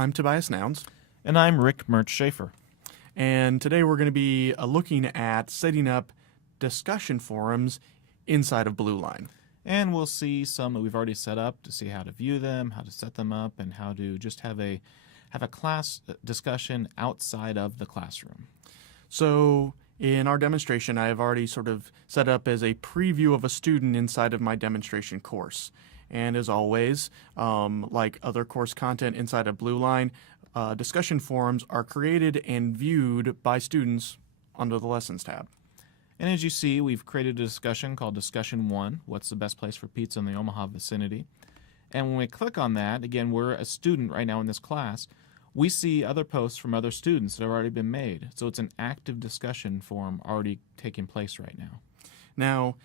I'm Tobias Nouns, And I'm Rick Mertz-Schaefer. and today we're going to be looking at setting up discussion forums inside of BlueLine. And we'll see some that we've already set up to see how to view them, how to set them up, and how to just have a class discussion outside of the classroom. So in our demonstration, I have already sort of set up as a preview of a student inside of my demonstration course. And as always, like other course content inside of BlueLine, discussion forums are created and viewed by students under the Lessons tab. And as you see, we've created a discussion called Discussion 1, What's the Best Place for Pizza in the Omaha Vicinity? And when we click on that, again, we're a student right now in this class, we see other posts from other students that have already been made. So it's an active discussion forum already taking place right now. Now,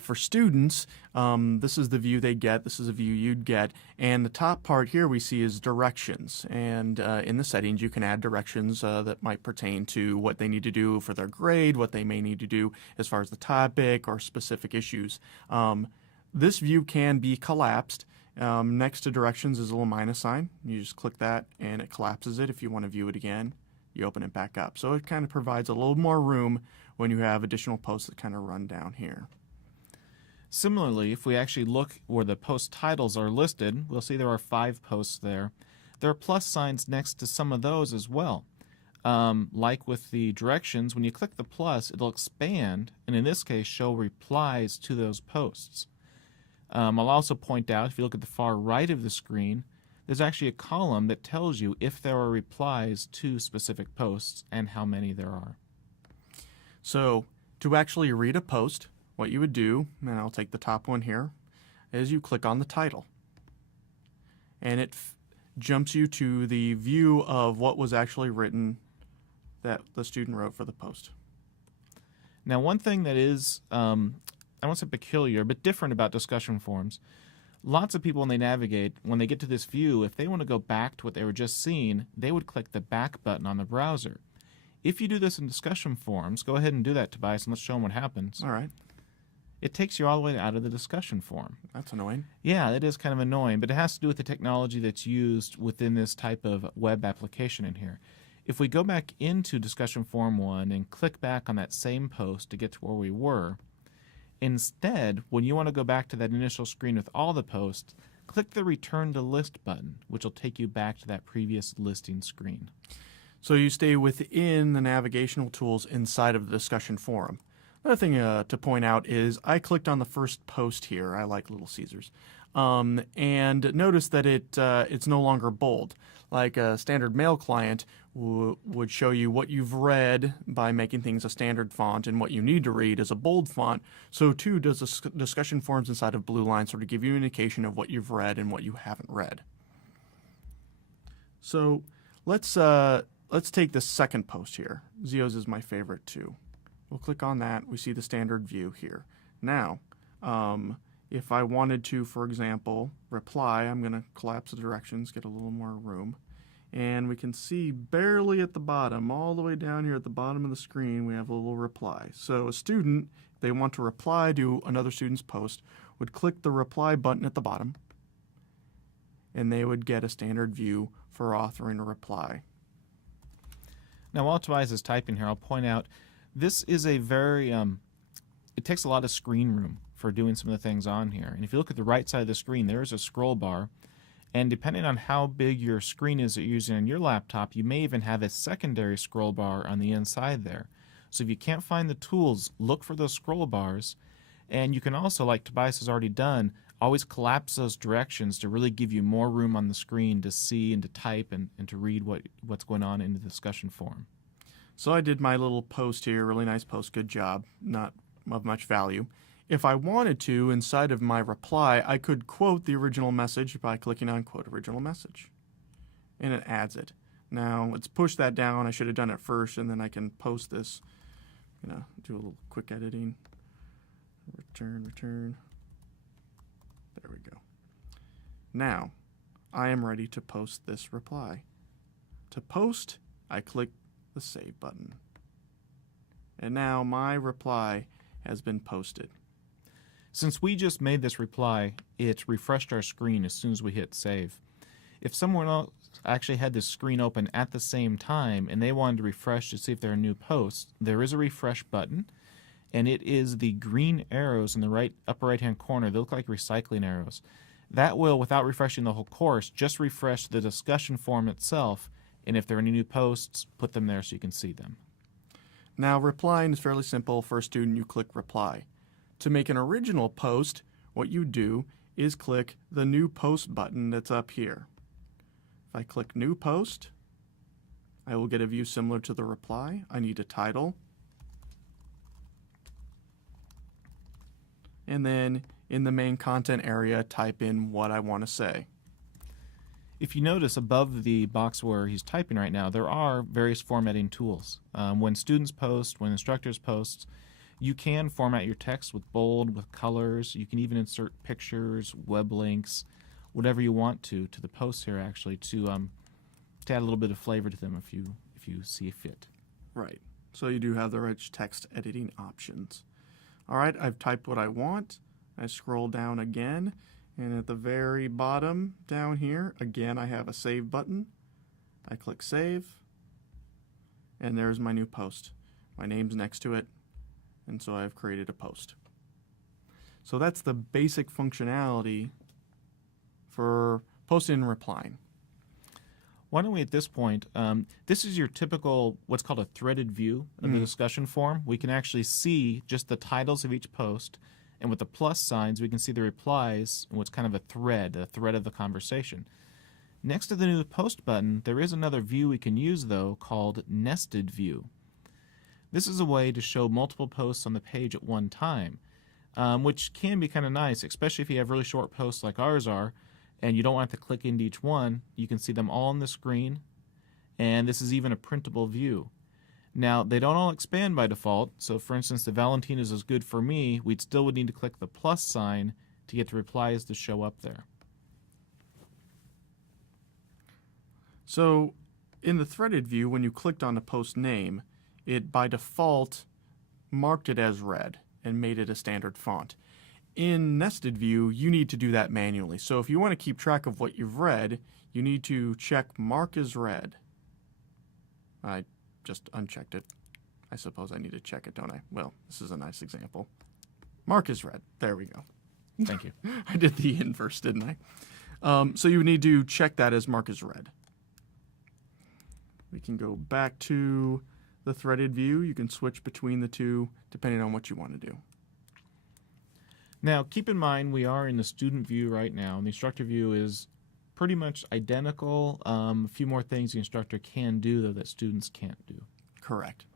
for students, this is the view they get. This is a view you'd get. And the top part here we see is directions. And in the settings, you can add directions that might pertain to what they need to do for their grade, what they may need to do as far as the topic or specific issues. This view can be collapsed. Next to directions is a little minus sign. You just click that and it collapses it. If you want to view it again, you open it back up. So it kind of provides a little more room when you have additional posts that kind of run down here. Similarly, if we actually look where the post titles are listed, we'll see there are 5 posts there. There are plus signs next to some of those as well. Like with the directions, when you click the plus, it'll expand, and in this case, show replies to those posts. I'll also point out, if you look at the far right of the screen, there's actually a column that tells you if there are replies to specific posts and how many there are. So to actually read a post, what you would do, and I'll take the top one here, is you click on the title. And it jumps you to the view of what was actually written that the student wrote for the post. Now, one thing that is, I won't say peculiar, but different about discussion forums, lots of people when they navigate, when they get to this view, if they want to go back to what they were just seeing, they would click the back button on the browser. If you do this in discussion forums, go ahead and do that, Tobias, and let's show them what happens. All right. It takes you all the way out of the discussion forum. That's annoying. Yeah, it is kind of annoying, but it has to do with the technology that's used within this type of web application in here. If we go back into discussion forum 1 and click back on that same post to get to where we were, instead, when you want to go back to that initial screen with all the posts, click the Return to List button, which will take you back to that previous listing screen. So you stay within the navigational tools inside of the discussion forum. Another thing to point out is I clicked on the first post here. I like Little Caesars. And notice that it's no longer bold. Like a standard mail client would show you what you've read by making things a standard font, and what you need to read is a bold font. So too does the discussion forums inside of BlueLine sort of give you an indication of what you've read and what you haven't read. So let's take the second post here. Zio's is my favorite too. We'll click on that. We see the standard view here. Now, if I wanted to, for example, reply, I'm going to collapse the directions, get a little more room. And we can see barely at the bottom, all the way down here at the bottom of the screen, we have a little reply. So a student, if they want to reply to another student's post, would click the reply button at the bottom, and they would get a standard view for authoring a reply. Now, while Tobias is typing here, I'll point out this is a very, it takes a lot of screen room for doing some of the things on here. And if you look at the right side of the screen, there is a scroll bar. And depending on how big your screen is that you're using on your laptop, you may even have a secondary scroll bar on the inside there. So if you can't find the tools, look for those scroll bars. And you can also, like Tobias has already done, always collapse those directions to really give you more room on the screen to see and to type and to read what's going on in the discussion forum. So I did my little post here, really nice post, good job, not of much value. If I wanted to, inside of my reply, I could quote the original message by clicking on Quote Original Message. And it adds it. Now, let's push that down. I should have done it first, and then I can post this. I'm going to do a little quick editing. Return. There we go. Now, I am ready to post this reply. To post, I click the Save button. And now my reply has been posted. Since we just made this reply, it refreshed our screen as soon as we hit save. If someone else actually had this screen open at the same time and they wanted to refresh to see if there are new posts, there is a refresh button, and it is the green arrows in the upper right-hand corner. They look like recycling arrows. That will, without refreshing the whole course, just refresh the discussion forum itself, and if there are any new posts, put them there so you can see them. Now, replying is fairly simple. For a student, you click Reply. To make an original post, what you do is click the New Post button that's up here. If I click New Post, I will get a view similar to the reply. I need a title. And then in the main content area, type in what I want to say. If you notice above the box where he's typing right now, there are various formatting tools. When students post, when instructors post, you can format your text with bold, with colors. You can even insert pictures, web links, whatever you want to the posts here actually to add a little bit of flavor to them if you see fit. Right. So you do have the rich text editing options. All right, I've typed what I want. I scroll down again, and at the very bottom down here, again, I have a Save button. I click Save, and there's my new post. My name's next to it, and so I've created a post. So that's the basic functionality for posting and replying. Why don't we at this point, this is your typical what's called a threaded view of the discussion forum. We can actually see just the titles of each post, and with the plus signs we can see the replies and what's kind of a thread of the conversation. Next to the new post button, there is another view we can use though called nested view. This is a way to show multiple posts on the page at one time, which can be kind of nice, especially if you have really short posts like ours are, and you don't have to click into each one. You can see them all on the screen, and this is even a printable view. Now, they don't all expand by default, so for instance, the Valentina's is good for me. We still would need to click the plus sign to get the replies to show up there. So in the threaded view, when you clicked on the post name, it by default marked it as red and made it a standard font. In nested view, you need to do that manually. So if you want to keep track of what you've read, you need to check Mark as read. I just unchecked it. I suppose I need to check it, don't I? Well, this is a nice example. Mark is read. There we go. Thank you. I did the inverse, didn't I? So you need to check that as Mark is read. We can go back to the threaded view. You can switch between the two depending on what you want to do. Now, keep in mind we are in the student view right now, and the instructor view is pretty much identical. A few more things the instructor can do, though, that students can't do. Correct.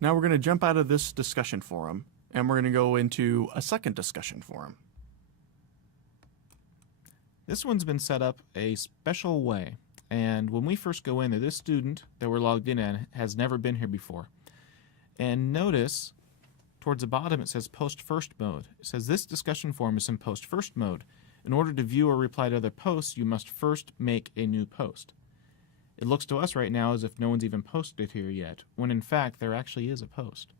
Now we're going to jump out of this discussion forum, and we're going to go into a second discussion forum. This one's been set up a special way, and when we first go in there, this student that we're logged in at has never been here before. And notice towards the bottom it says Post First Mode. It says this discussion forum is in Post First Mode. In order to view or reply to other posts, you must first make a new post. It looks to us right now as if no one's even posted here yet, when in fact there actually is a post.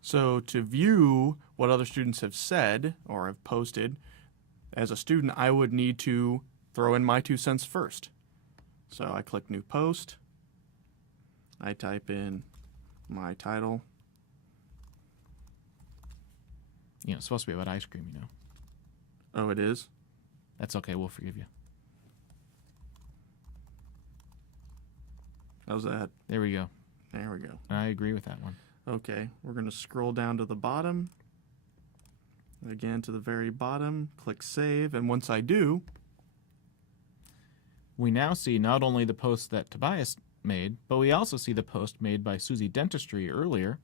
So to view what other students have said or have posted, as a student, I would need to throw in my 2 cents first. So I click New Post. I type in my title. You know, it's supposed to be about ice cream, you know. Oh, it is? That's okay, we'll forgive you. How's that? There we go. There we go. I agree with that one. Okay, we're going to scroll down to the bottom. Again, to the very bottom, click Save, and once I do, we now see not only the post that Tobias made, but we also see the post made by Susie Dentistry earlier,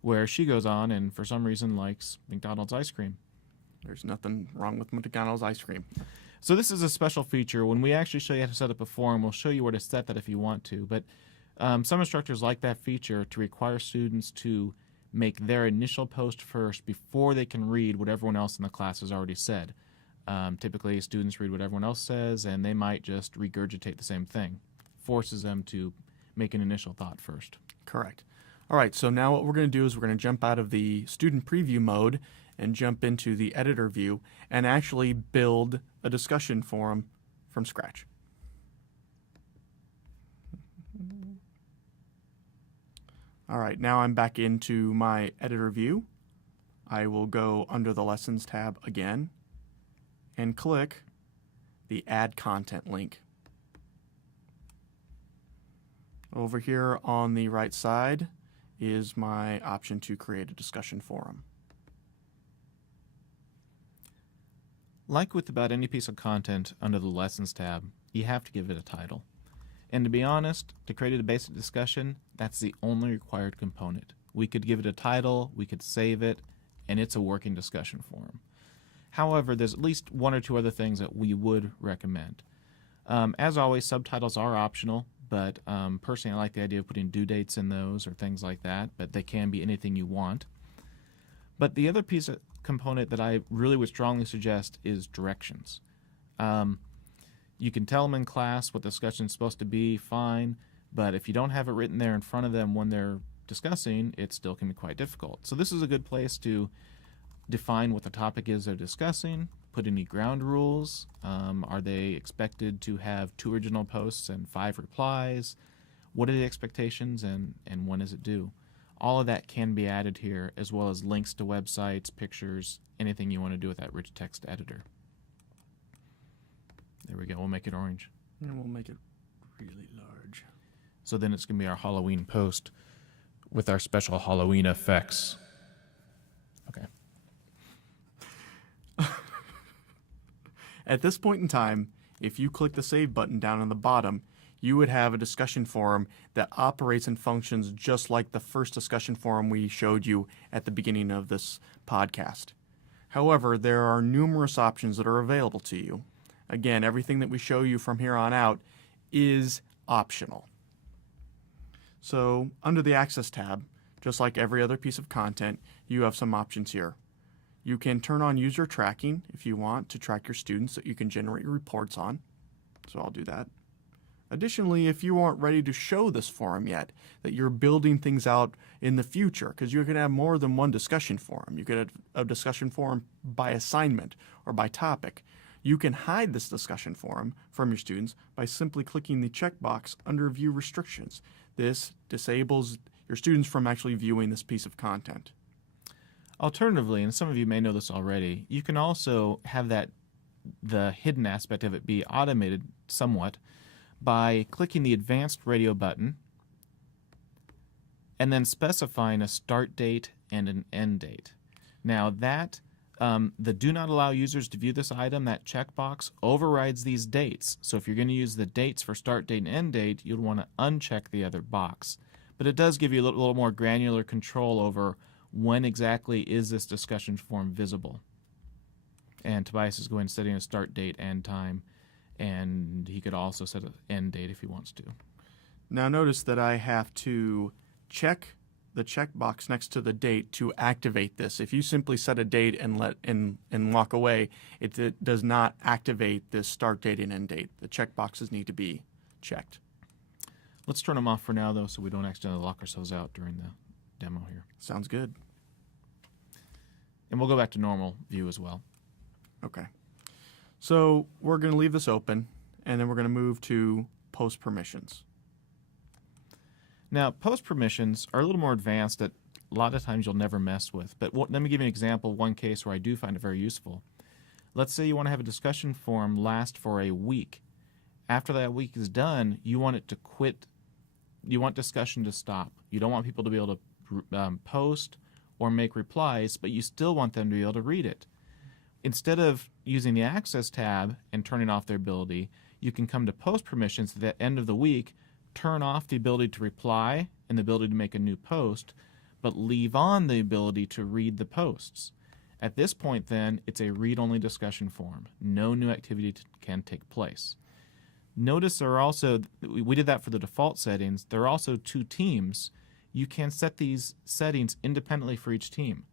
where she goes on and for some reason likes McDonald's ice cream. there's nothing wrong with McDonald's ice cream. So this is a special feature. When we actually show you how to set up a forum, we'll show you where to set that if you want to. But some instructors like that feature to require students to make their initial post first before they can read what everyone else in the class has already said. Typically, students read what everyone else says, and they might just regurgitate the same thing. Forces them to make an initial thought first. Correct. All right, so now what we're going to do is we're going to jump out of the student preview mode and jump into the editor view and actually build a discussion forum from scratch. All right, now I'm back into my editor view. I will go under the Lessons tab again and click the Add Content link. Over here on the right side is my option to create a discussion forum. Like with about any piece of content under the Lessons tab, you have to give it a title. And to be honest, to create a basic discussion, that's the only required component. We could give it a title, we could save it, and it's a working discussion forum. However, there's at least one or two other things that we would recommend. As always, subtitles are optional, but personally I like the idea of putting due dates in those or things like that, but they can be anything you want. But the other piece of component that I really would strongly suggest is directions. You can tell them in class what the discussion is supposed to be, fine, but if you don't have it written there in front of them when they're discussing, it still can be quite difficult. So this is a good place to define what the topic is they're discussing, put any ground rules. Are they expected to have 2 original posts and 5 replies? What are the expectations and when is it due? All of that can be added here, as well as links to websites, pictures, anything you want to do with that rich text editor. There we go. We'll make it orange. And we'll make it really large. So then it's going to be our Halloween post with our special Halloween effects. Okay. At this point in time, if you click the Save button down on the bottom, you would have a discussion forum that operates and functions just like the first discussion forum we showed you at the beginning of this podcast. However, there are numerous options that are available to you. Again, everything that we show you from here on out is optional. So, under the Access tab, just like every other piece of content, you have some options here. You can turn on user tracking if you want to track your students that you can generate reports on. So I'll do that. Additionally, if you aren't ready to show this forum yet, that you're building things out in the future, because you can have more than one discussion forum. You could have a discussion forum by assignment or by topic. You can hide this discussion forum from your students by simply clicking the checkbox under View Restrictions. This disables your students from actually viewing this piece of content. Alternatively, and some of you may know this already, you can also have the hidden aspect of it be automated somewhat by clicking the Advanced Radio button and then specifying a start date and an end date. Now that the Do Not Allow Users to View This Item, that checkbox, overrides these dates. So if you're going to use the dates for start date and end date, you'll want to uncheck the other box. But it does give you a little more granular control over when exactly is this discussion forum visible. And Tobias is going to set in a start date and time, and he could also set an end date if he wants to. Now notice that I have to check the checkbox next to the date to activate this. If you simply set a date and walk away, it does not activate this start date and end date. The checkboxes need to be checked. Let's turn them off for now, though, so we don't accidentally lock ourselves out during the demo here. Sounds good. And we'll go back to normal view as well. Okay. So we're going to leave this open, and then we're going to move to post permissions. Now, post permissions are a little more advanced that a lot of times you'll never mess with. But let me give you an example, one case where I do find it very useful. Let's say you want to have a discussion forum last for a week. After that week is done, you want it to quit. You want discussion to stop. You don't want people to be able to post or make replies, but you still want them to be able to read it. Instead of using the Access tab and turning off their ability, you can come to post permissions at the end of the week, turn off the ability to reply and the ability to make a new post, but leave on the ability to read the posts. At this point, then, it's a read-only discussion forum. No new activity can take place. Notice there are also, we did that for the default settings, there are also 2 teams. You can set these settings independently for each team.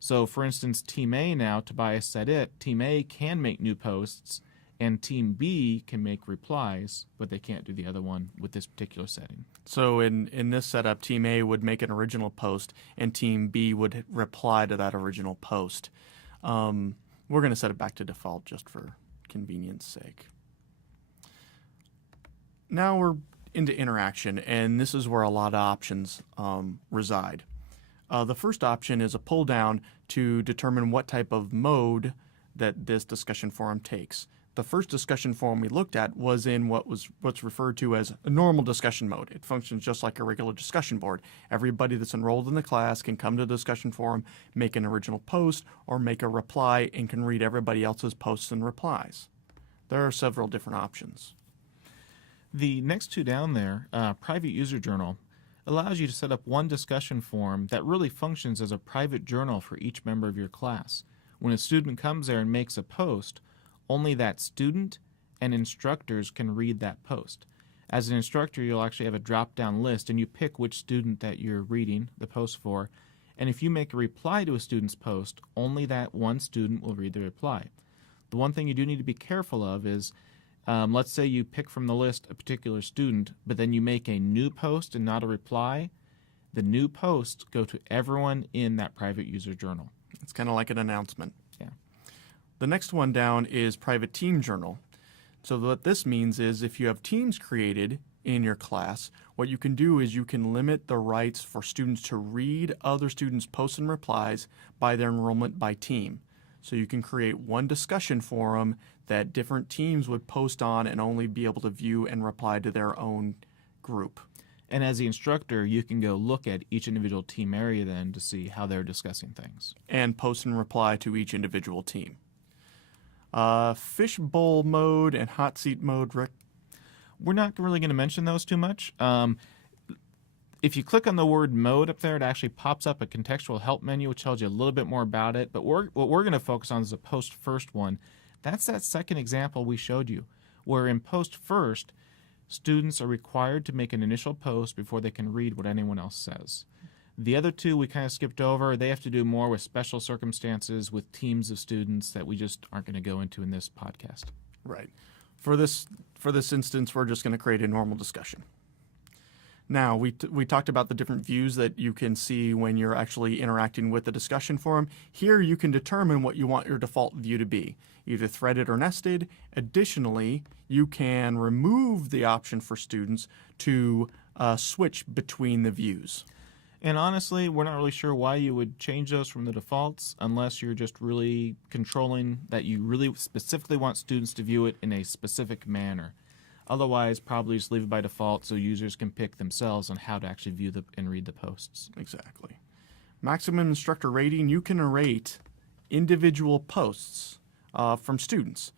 So, for instance, Team A now, Tobias set it, Team A can make new posts, and Team B can make replies, but they can't do the other one with this particular setting. So in this setup, Team A would make an original post, and Team B would reply to that original post. We're going to set it back to default just for convenience sake. Now we're into interaction, and this is where a lot of options reside. The first option is a pull down to determine what type of mode that this discussion forum takes. The first discussion forum we looked at was in what's referred to as a normal discussion mode. It functions just like a regular discussion board. Everybody that's enrolled in the class can come to the discussion forum, make an original post, or make a reply, and can read everybody else's posts and replies. There are several different options. The next two down there, private user journal, allows you to set up one discussion forum that really functions as a private journal for each member of your class. When a student comes there and makes a post, only that student and instructors can read that post. As an instructor, you'll actually have a drop-down list, and you pick which student that you're reading the post for. And if you make a reply to a student's post, only that one student will read the reply. The one thing you do need to be careful of is, let's say you pick from the list a particular student, but then you make a new post and not a reply. The new posts go to everyone in that private user journal. It's kind of like an announcement. Yeah. The next one down is private team journal. So what this means is if you have teams created in your class, what you can do is you can limit the rights for students to read other students' posts and replies by their enrollment by team. So you can create one discussion forum that different teams would post on and only be able to view and reply to their own group. And as the instructor, you can go look at each individual team area then to see how they're discussing things. And post and reply to each individual team. Fishbowl mode and hot seat mode, Rick? We're not really going to mention those too much. If you click on the word mode up there, it actually pops up a contextual help menu, which tells you a little bit more about it. But what we're going to focus on is the post first one. That's that second example we showed you, where in post first, students are required to make an initial post before they can read what anyone else says. The other two we kind of skipped over. They have to do more with special circumstances with teams of students that we just aren't going to go into in this podcast. Right. For this instance, we're just going to create a normal discussion. Now, we talked about the different views that you can see when you're actually interacting with the discussion forum. Here, you can determine what you want your default view to be, either threaded or nested. Additionally, you can remove the option for students to switch between the views. And honestly, we're not really sure why you would change those from the defaults unless you're just really controlling that you really specifically want students to view it in a specific manner. Otherwise, probably just leave it by default so users can pick themselves on how to actually view and read the posts. Exactly. Maximum instructor rating, you can rate individual posts from students.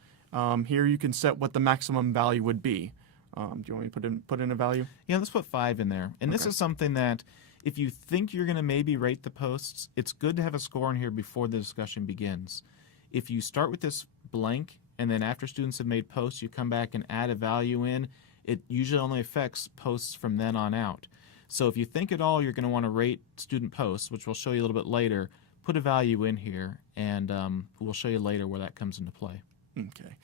Here you can set what the maximum value would be. Do you want me to put in a value? Yeah, let's put 5 in there. And this is something that if you think you're going to maybe rate the posts, it's good to have a score in here before the discussion begins. If you start with this blank, and then after students have made posts, you come back and add a value in, it usually only affects posts from then on out. So if you think at all you're going to want to rate student posts, which we'll show you a little bit later, put a value in here, and we'll show you later where that comes into play. Okay.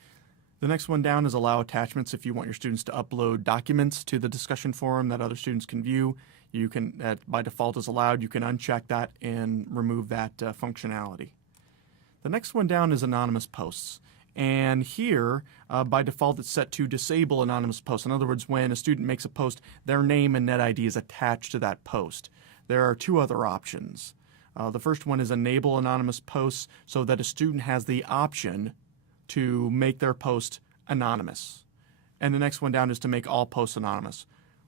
The next one down is allow attachments. If you want your students to upload documents to the discussion forum that other students can view, you can, that by default is allowed. You can uncheck that and remove that functionality. The next one down is anonymous posts. And here, by default, it's set to disable anonymous posts. In other words, when a student makes a post, their name and net ID is attached to that post. There are two other options. The first one is enable anonymous posts so that a student has the option to make their post anonymous. And the next one down is to make all posts anonymous.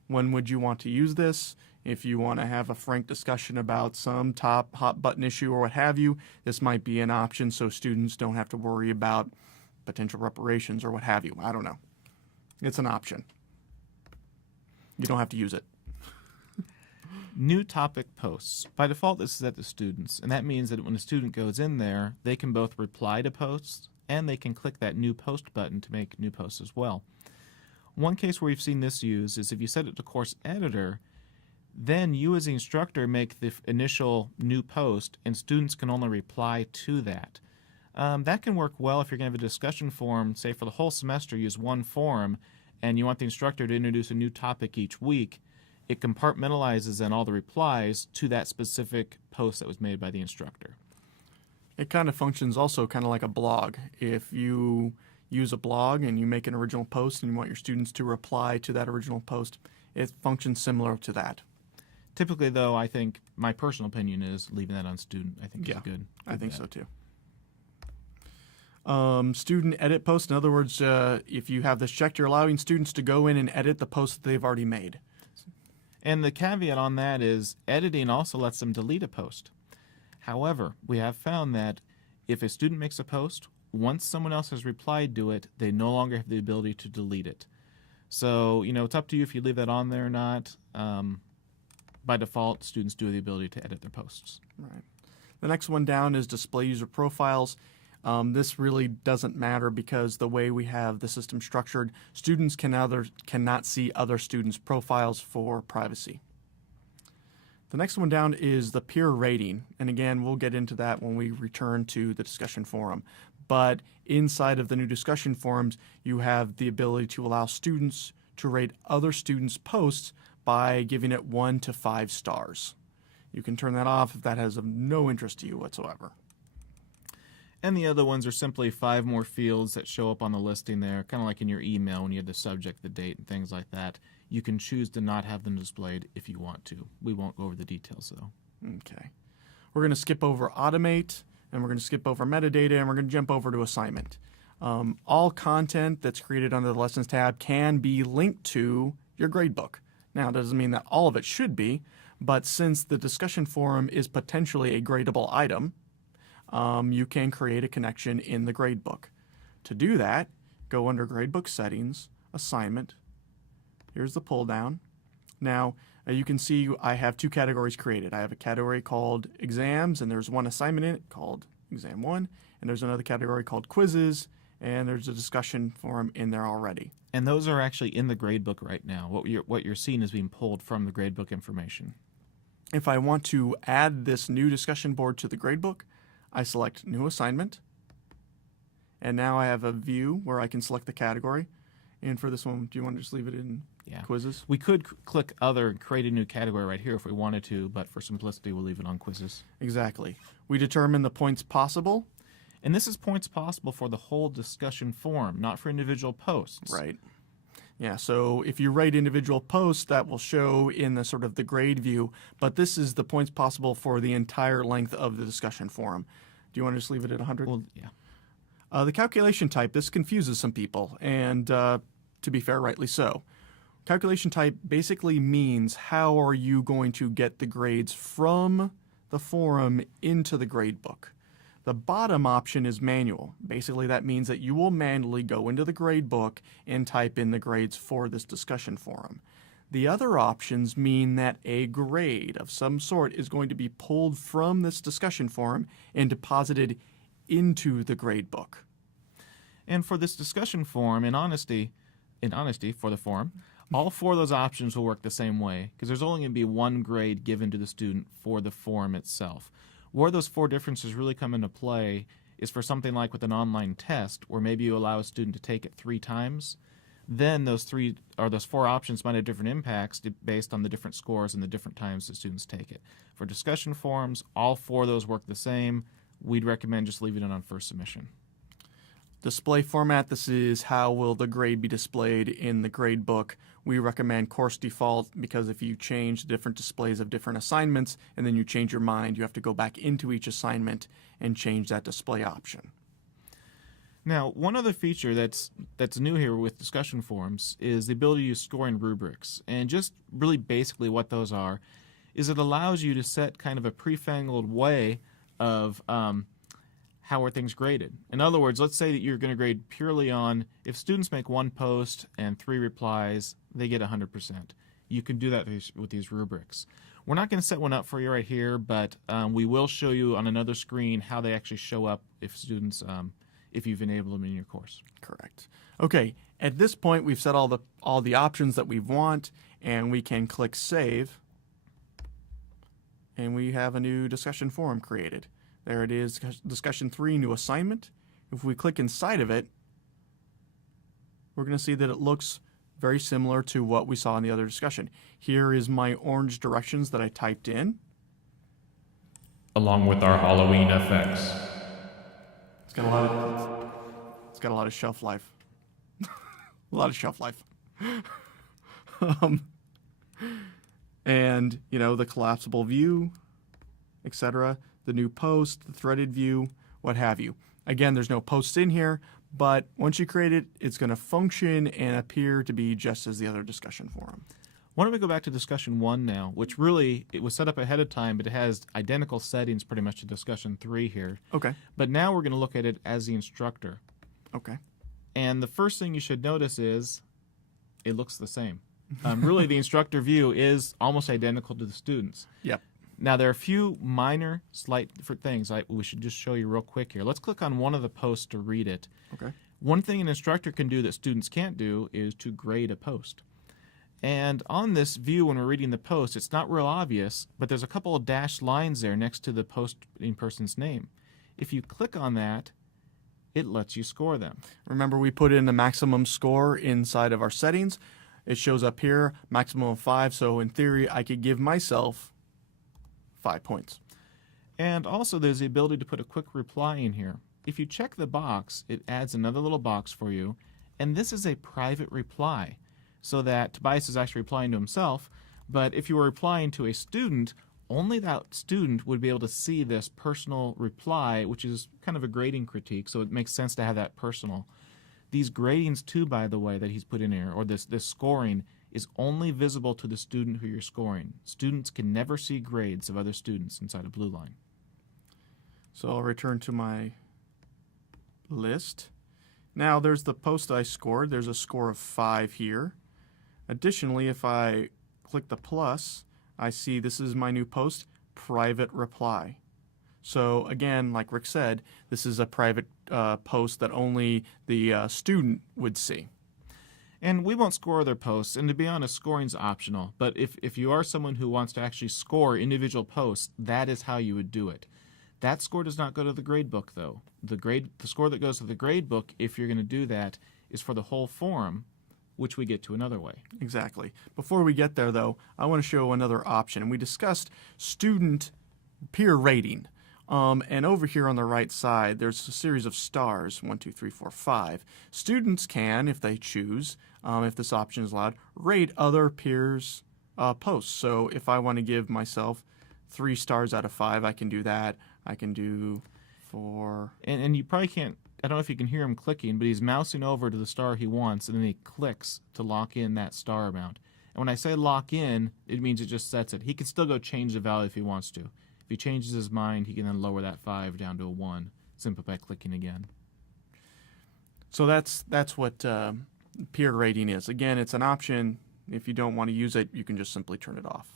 When would you want to use this? If you want to have a frank discussion about some top hot button issue or what have you, this might be an option so students don't have to worry about potential reparations or what have you. I don't know. It's an option. You don't have to use it. New topic posts. By default, this is set to students, and that means that when a student goes in there, they can both reply to posts and they can click that new post button to make new posts as well. One case where we've seen this used is if you set it to course editor, then you as the instructor make the initial new post and students can only reply to that. That can work well if you're going to have a discussion forum, say for the whole semester, use one forum, and you want the instructor to introduce a new topic each week. It compartmentalizes then all the replies to that specific post that was made by the instructor. It kind of functions also kind of like a blog. If you use a blog and you make an original post and you want your students to reply to that original post, it functions similar to that. Typically, though, I think my personal opinion is leaving that on student. I think is a good I think bet. so too. Student edit post. In other words, if you have this checked, you're allowing students to go in and edit the post that they've already made. And the caveat on that is editing also lets them delete a post. However, we have found that if a student makes a post, once someone else has replied to it, they no longer have the ability to delete it. So, it's up to you if you leave that on there or not. By default, students do have the ability to edit their posts. Right. The next one down is display user profiles. This really doesn't matter because the way we have the system structured, students cannot see other students' profiles for privacy. The next one down is the peer rating. And again, we'll get into that when we return to the discussion forum. But inside of the new discussion forums, you have the ability to allow students to rate other students' posts by giving it 1 to 5 stars. You can turn that off if that has of no interest to you whatsoever. And the other ones are simply 5 more fields that show up on the listing there, kind of like in your email when you have the subject, the date, and things like that. You can choose to not have them displayed if you want to. We won't go over the details, though. Okay. We're going to skip over automate, and we're going to skip over metadata, and we're going to jump over to assignment. All content that's created under the Lessons tab can be linked to your gradebook. Now, it doesn't mean that all of it should be, but since the discussion forum is potentially a gradable item, you can create a connection in the gradebook. To do that, go under Gradebook Settings, Assignment. Here's the pull down. Now, you can see I have 2 categories created. I have a category called Exams, and there's one assignment in it called Exam 1, and there's another category called Quizzes, and there's a discussion forum in there already. And those are actually in the gradebook right now. What you're seeing is being pulled from the gradebook information. If I want to add this new discussion board to the gradebook, I select New Assignment, and now I have a view where I can select the category. And for this one, do you want to just leave it in Quizzes? We could click Other and create a new category right here if we wanted to, but for simplicity, we'll leave it on Quizzes. Exactly. We determine the points possible. And this is points possible for the whole discussion forum, not for individual posts. Right. Yeah, so if you rate individual posts, that will show in the sort of the grade view, but this is the points possible for the entire length of the discussion forum. Do you want to just leave it at 100? Well, yeah. The calculation type, this confuses some people, and to be fair, rightly so. Calculation type basically means how are you going to get the grades from the forum into the gradebook. The bottom option is manual. Basically, that means that you will manually go into the gradebook and type in the grades for this discussion forum. The other options mean that a grade of some sort is going to be pulled from this discussion forum and deposited into the gradebook. And for this discussion forum, in honesty for the forum, all 4 of those options will work the same way because there's only going to be 1 grade given to the student for the forum itself. Where those 4 differences really come into play is for something like with an online test where maybe you allow a student to take it 3 times. Then those 4 options might have different impacts based on the different scores and the different times the students take it. For discussion forums, all 4 of those work the same. We'd recommend just leaving it on first submission. Display format, this is how will the grade be displayed in the gradebook. We recommend course default because if you change different displays of different assignments and then you change your mind, you have to go back into each assignment and change that display option. Now, one other feature that's new here with discussion forums is the ability to use scoring rubrics. And just really basically what those are is it allows you to set kind of a prefangled way of how are things graded. In other words, let's say that you're going to grade purely on if students make 1 post and 3 replies, they get 100%. You can do that with these rubrics. We're not going to set one up for you right here, but we will show you on another screen how they actually show up if students, if you've enabled them in your course. Correct. Okay, at this point we've set all the options that we want, and we can click Save, and we have a new discussion forum created. There it is, discussion 3, new assignment. If we click inside of it, we're going to see that it looks very similar to what we saw in the other discussion. Here is my orange directions that I typed in. Along with our Halloween effects. It's got a lot It's got a lot of shelf life. A lot of shelf life. um, and, the collapsible view, etc., the new post, the threaded view, what have you. Again, there's no posts in here, but once you create it, it's going to function and appear to be just as the other discussion forum. Why don't we go back to discussion 1 now, which really, it was set up ahead of time, but it has identical settings pretty much to discussion 3 here. Okay. But now we're going to look at it as the instructor. Okay. And the first thing you should notice is it looks the same. Really, the instructor view is almost identical to the students. Yep. Now, there are a few minor, slight different things we should just show you real quick here. Let's click on one of the posts to read it. Okay. One thing an instructor can do that students can't do is to grade a post. And on this view, when we're reading the post, it's not real obvious, but there's a couple of dashed lines there next to the posting person's name. If you click on that, it lets you score them. Remember, we put in the maximum score inside of our settings. It shows up here, maximum of 5, so in theory, I could give myself 5 points. And also, there's the ability to put a quick reply in here. If you check the box, it adds another little box for you, and this is a private reply, so that Tobias is actually replying to himself, but if you were replying to a student, only that student would be able to see this personal reply, which is kind of a grading critique, so it makes sense to have that personal. These gradings, too, by the way, that he's put in here, or this scoring, is only visible to the student who you're scoring. Students can never see grades of other students inside of BlueLine. So I'll return to my list. Now there's the post I scored. There's a score of 5 here. Additionally, if I click the plus, I see this is my new post, private reply. So again, like Rick said, this is a private post that only the student would see. And we won't score other posts, and to be honest, scoring's optional. But if you are someone who wants to actually score individual posts, that is how you would do it. That score does not go to the grade book, though. The score that goes to the grade book, if you're going to do that, is for the whole forum, which we get to another way. Exactly. Before we get there, though, I want to show another option. We discussed student peer rating. And over here on the right side, there's a series of stars, 1, 2, 3, 4, 5. Students can, if they choose, if this option is allowed, rate other peers' posts. So if I want to give myself 3 stars out of 5, I can do that. I can do 4. And you probably can't, I don't know if you can hear him clicking, but he's mousing over to the star he wants, and then he clicks to lock in that star amount. And when I say lock in, it means it just sets it. He can still go change the value if he wants to. If he changes his mind, he can then lower that 5 down to a 1 simply by clicking again. So that's what peer rating is. Again, it's an option. If you don't want to use it, you can just simply turn it off.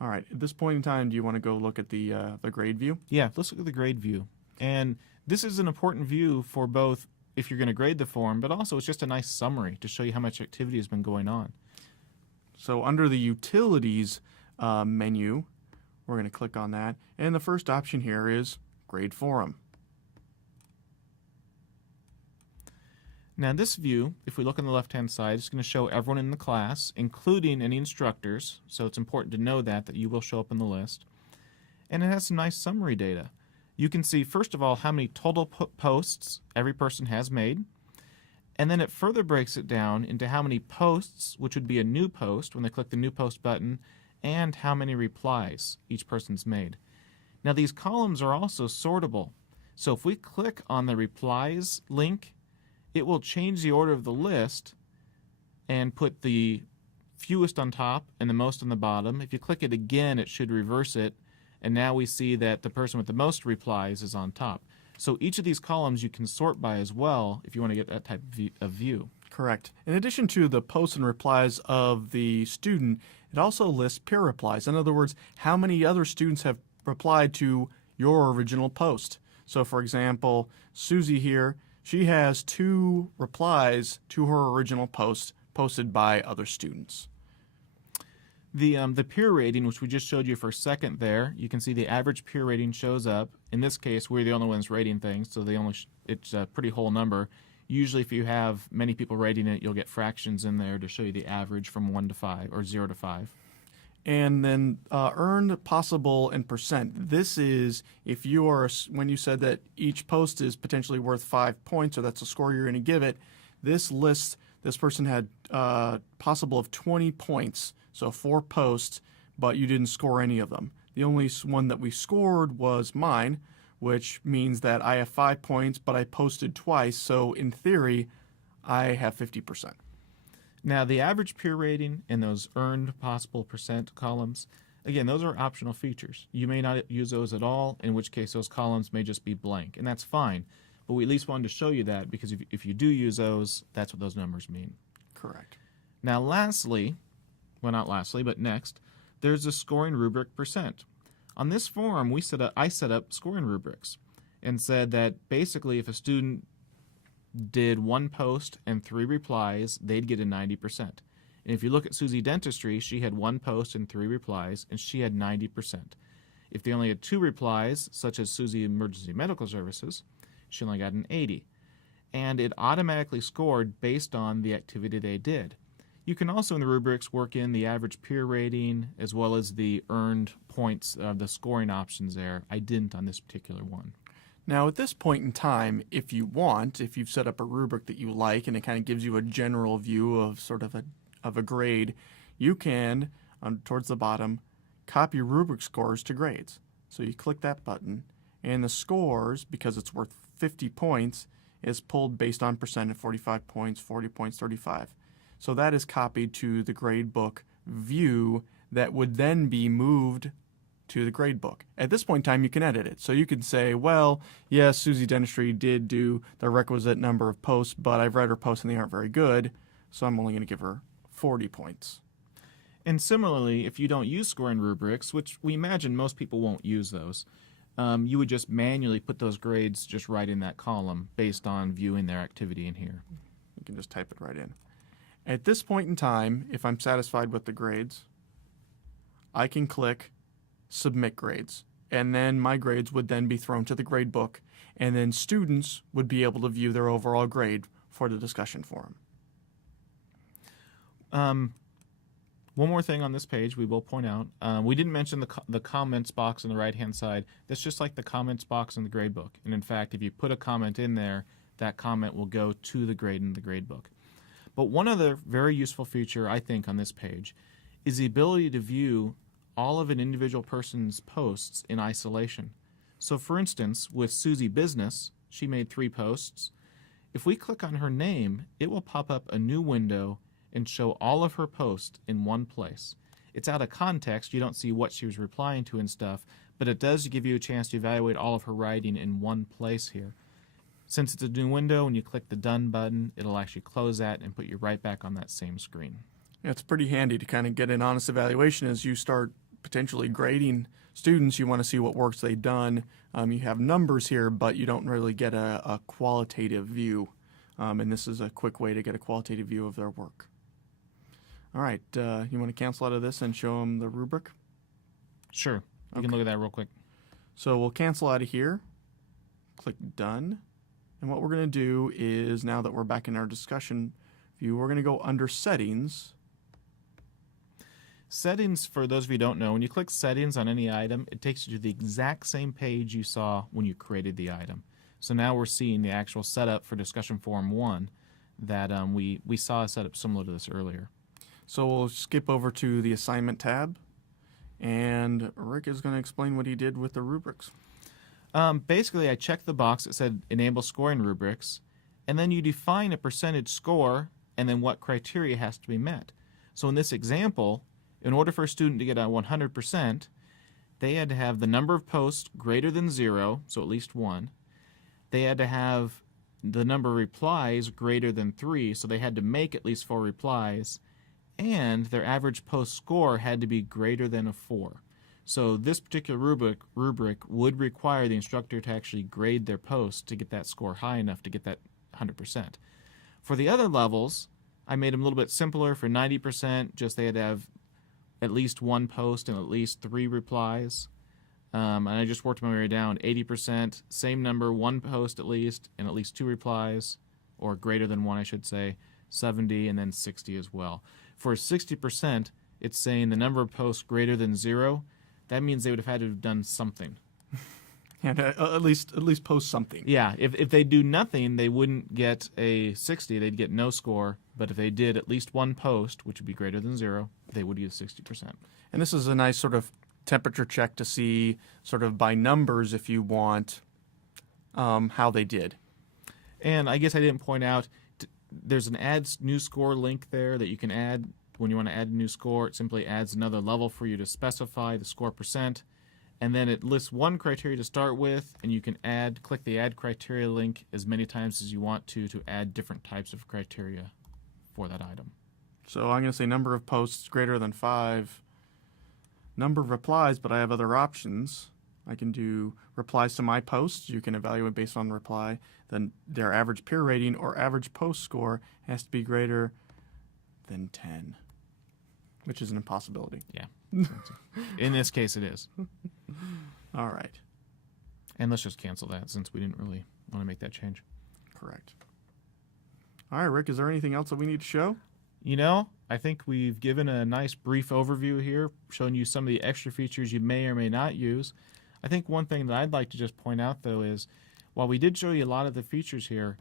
All right. At this point in time, do you want to go look at the grade view? Yeah, let's look at the grade view. And this is an important view for both if you're going to grade the form, but also it's just a nice summary to show you how much activity has been going on. So under the Utilities menu, we're going to click on that. And the first option here is Grade Forum. Now this view, if we look on the left-hand side, it's going to show everyone in the class, including any instructors. So it's important to know that you will show up in the list. And it has some nice summary data. You can see, first of all, how many total posts every person has made. And then it further breaks it down into how many posts, which would be a new post when they click the New Post button, and how many replies each person's made. Now these columns are also sortable. So if we click on the replies link, it will change the order of the list and put the fewest on top and the most on the bottom. If you click it again, it should reverse it. And now we see that the person with the most replies is on top. So each of these columns you can sort by as well if you want to get that type of view. Correct. In addition to the posts and replies of the student, it also lists peer replies. In other words, how many other students have replied to your original post. So for example, Susie here, she has 2 replies to her original post posted by other students. The peer rating, which we just showed you for a second there, you can see the average peer rating shows up. In this case, we're the only ones rating things, so it's a pretty whole number. Usually if you have many people rating it, you'll get fractions in there to show you the average from 1 to 5 or 0 to 5. And then earned, possible, and percent. This is if you are, when you said that each post is potentially worth 5 points, or that's the score you're going to give it, this lists, this person had possible of 20 points, so 4 posts, but you didn't score any of them. The only one that we scored was mine, which means that I have 5 points, but I posted twice, so in theory, I have 50%. Now, the average peer rating and those earned possible percent columns, again, those are optional features. You may not use those at all, in which case those columns may just be blank, and that's fine. But we at least wanted to show you that because if you do use those, that's what those numbers mean. Correct. Now, lastly, well, not lastly, but next, there's a scoring rubric percent. On this form, I set up scoring rubrics and said that basically if a student did 1 post and 3 replies, they'd get a 90%. And if you look at Susie Dentistry, she had 1 post and 3 replies, and she had 90%. If they only had 2 replies, such as Susie Emergency Medical Services, she only got an 80. And it automatically scored based on the activity they did. You can also in the rubrics work in the average peer rating as well as the earned points, the scoring options there. I didn't on this particular one. Now, at this point in time, if you want, if you've set up a rubric that you like and it kind of gives you a general view of sort of a grade, you can, towards the bottom, copy rubric scores to grades. So you click that button, and the scores, because it's worth 50 points, is pulled based on percent at 45 points, 40 points, 35. So that is copied to the gradebook view that would then be moved to the gradebook. At this point in time, you can edit it. So you can say, well, yes, Susie Dentistry did do the requisite number of posts, but I've read her posts and they aren't very good, so I'm only going to give her 40 points. And similarly, if you don't use scoring rubrics, which we imagine most people won't use those, you would just manually put those grades just right in that column based on viewing their activity in here. You can just type it right in. At this point in time, if I'm satisfied with the grades, I can click Submit Grades, and then my grades would then be thrown to the gradebook, and then students would be able to view their overall grade for the discussion forum. One more thing on this page we will point out. We didn't mention the comments box on the right-hand side. That's just like the comments box in the gradebook. And in fact, if you put a comment in there, that comment will go to the grade in the gradebook. But one other very useful feature, I think, on this page is the ability to view all of an individual person's posts in isolation. So for instance, with Susie Business, she made 3 posts. If we click on her name, it will pop up a new window and show all of her posts in one place. It's out of context, you don't see what she was replying to and stuff, but it does give you a chance to evaluate all of her writing in one place here. Since it's a new window, when you click the Done button, it'll actually close that and put you right back on that same screen. It's pretty handy to kind of get an honest evaluation as you start potentially grading students. You want to see what works they've done. You have numbers here, but you don't really get a qualitative view. And this is a quick way to get a qualitative view of their work. All right, you want to cancel out of this and show them the rubric? Sure, you can look at that real quick. So we'll cancel out of here, click Done. And what we're going to do is, now that we're back in our discussion view, we're going to go under Settings. Settings, for those of you who don't know, when you click Settings on any item, it takes you to the exact same page you saw when you created the item. So now we're seeing the actual setup for Discussion Forum 1 that we saw a setup similar to this earlier. So we'll skip over to the Assignment tab, and Rick is going to explain what he did with the rubrics. Basically, I checked the box that said Enable Scoring Rubrics, and then you define a percentage score and then what criteria has to be met. So in this example, in order for a student to get a 100%, they had to have the number of posts greater than 0, so at least 1. They had to have the number of replies greater than 3, so they had to make at least 4 replies, and their average post score had to be greater than a 4. So this particular rubric would require the instructor to actually grade their post to get that score high enough to get that 100%. For the other levels, I made them a little bit simpler. For 90%, just they had to have at least 1 post and at least 3 replies. And I just worked my way down. 80%, same number, 1 post at least, and at least 2 replies, or greater than 1, I should say. 70, and then 60 as well. For 60%, it's saying the number of posts greater than 0, that means they would have had to have done something. And at least post something. Yeah, if they do nothing, they wouldn't get a 60. They'd get no score. But if they did at least one post, which would be greater than 0, they would get 60%. And this is a nice sort of temperature check to see sort of by numbers, if you want, how they did. And I guess I didn't point out, there's an add new score link there that you can add. When you want to add a new score, it simply adds another level for you to specify the score percent. And then it lists one criteria to start with, and you can click the add criteria link as many times as you want to add different types of criteria for that item. So I'm going to say number of posts greater than 5, number of replies, but I have other options. I can do replies to my posts. You can evaluate based on reply. Then their average peer rating or average post score has to be greater than 10, which is an impossibility. Yeah. In this case, it is. All right. And let's just cancel that since we didn't really want to make that change. Correct. All right, Rick, is there anything else that we need to show? You know, I think we've given a nice brief overview here, showing you some of the extra features you may or may not use. I think one thing that I'd like to just point out, though, is while we did show you a lot of the features here,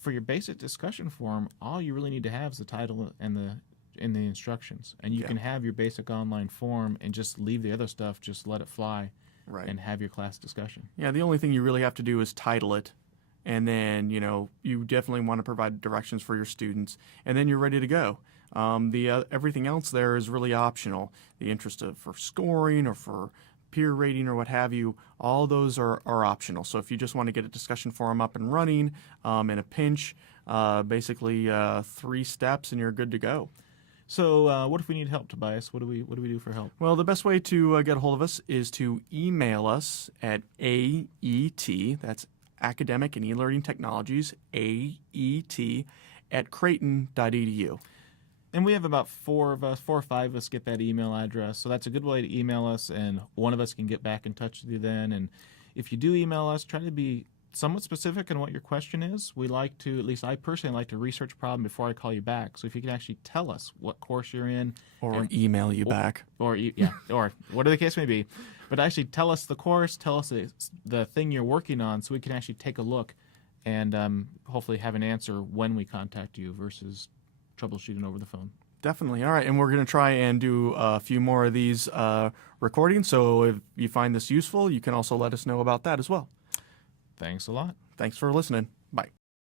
for your basic discussion forum, all you really need to have is the title and the instructions. And you can have your basic online forum and just leave the other stuff, just let it fly, and have your class discussion. Yeah, the only thing you really have to do is title it. And then, you definitely want to provide directions for your students. And then you're ready to go. Everything else there is really optional. The interest for scoring or for peer rating or what have you, all those are optional. So if you just want to get a discussion forum up and running in a pinch, basically 3 steps and you're good to go. So what if we need help, Tobias? What do we do for help? Well, the best way to get a hold of us is to email us at AET, that's Academic and E-Learning Technologies, AET, at creighton.edu. And we have about 4 or 5 of us get that email address. So that's a good way to email us, and one of us can get back in touch with you then. And if you do email us, try to be somewhat specific on what your question is. We like to, at least I personally like to research a problem before I call you back. So if you can actually tell us what course you're in. Or email you back. Or whatever the case may be. But actually tell us the course, tell us the thing you're working on so we can actually take a look and hopefully have an answer when we contact you versus troubleshooting over the phone. Definitely. All right. And we're going to try and do a few more of these recordings. So if you find this useful, you can also let us know about that as well. Thanks a lot. Thanks for listening.